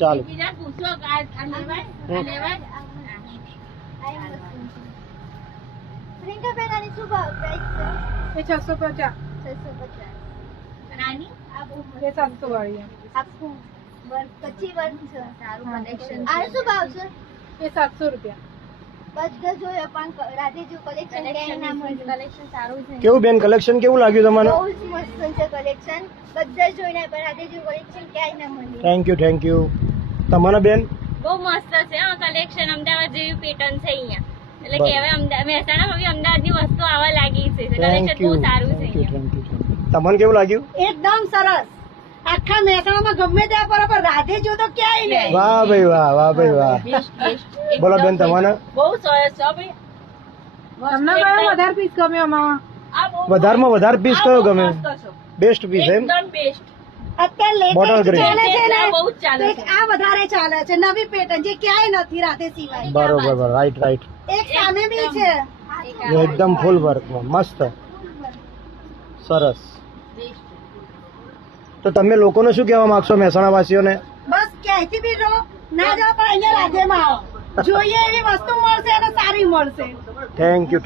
ચાલો બીજા પૂછો આ લેવાય પ્રિયંકા બેન આની શું ભાવ પ્રાઇસ છે? એ 650. 650. રાની એ 700 વાળી આખું વર્ક પછી વર્ક છે. સારું કલેક્શન આનો શું ભાવ છે? એ 700 રૂપિયા. બધા જોયો પણ રાધેજી કલેક્શન ક્યાંય ના મળ્યું. કલેક્શન સારું છે કેવું બેન કલેક્શન કેવું લાગ્યું તમને? બહુ જ મસ્ત છે કલેક્શન. બધા જોઈને પણ રાધેજી કલેક્શન ક્યાંય ના મળ્યું. થેન્ક યુ તમને બેન? બહુ મસ્ત છે હા કલેક્શન અમદાવાદ જેવી પેટર્ન છે અહીંયા એટલે બરાબર. કે હવે મહેસાણા હવે અમદાવાદની વસ્તુ આવવા લાગી છે કલેક્શન બહુ સારું છે અહીંયા તમને કેવું લાગ્યું? એકદમ સરસ. આખા મહેસાણામાં ગમે ત્યાં બરાબર રાધેજી તો ક્યાંય નહીં. વાહ ભાઈ વાહ. બોલો બેન તમને? બહુ સરસ છે ભાઈ તમને કયો વધારે પીસ ગમે આમાં? આ બહુ વધારમાં વધારે પીસ કયો ગમે? મસ્ત છે. બેસ્ટ પીસ એમ? એકદમ બેસ્ટ અત્યારે Bottle લેટેસ્ટ green. ચાલે છે ને બહુ જ ચાલે એક છે આ વધારે ચાલે છે નવી પેટર્ન જે ક્યાંય નથી રાધે સિવાય. બરોબર રાઈટ એક સામે બી છે. એકદમ ફૂલ વર્કમાં મસ્ત સરસ. તો તમે લોકોને શું કહેવા માંગશો મહેસાણા વાસીઓને? બસ ક્યાંયથી બી જો ના જાઓ પણ અહીંયા રાધેમાં આવો. જોઈએ એવી વસ્તુ મળશે અને સારી મળશે. Thank you